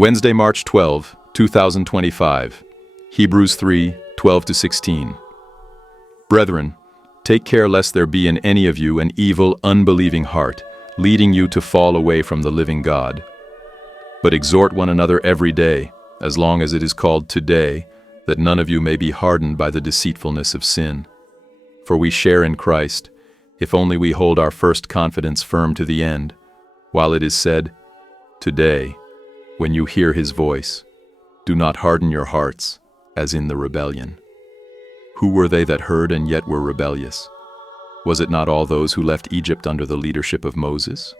Wednesday, March 12, 2025. Hebrews 3, 12-16. Brethren, take care lest there be in any of you an evil, unbelieving heart, leading you to fall away from the living God. But exhort one another every day, as long as it is called today, that none of you may be hardened by the deceitfulness of sin. For we share in Christ, if only we hold our first confidence firm to the end, while it is said, "Today, when you hear his voice, do not harden your hearts, as in the rebellion." Who were they that heard and yet were rebellious? Was it not all those who left Egypt under the leadership of Moses?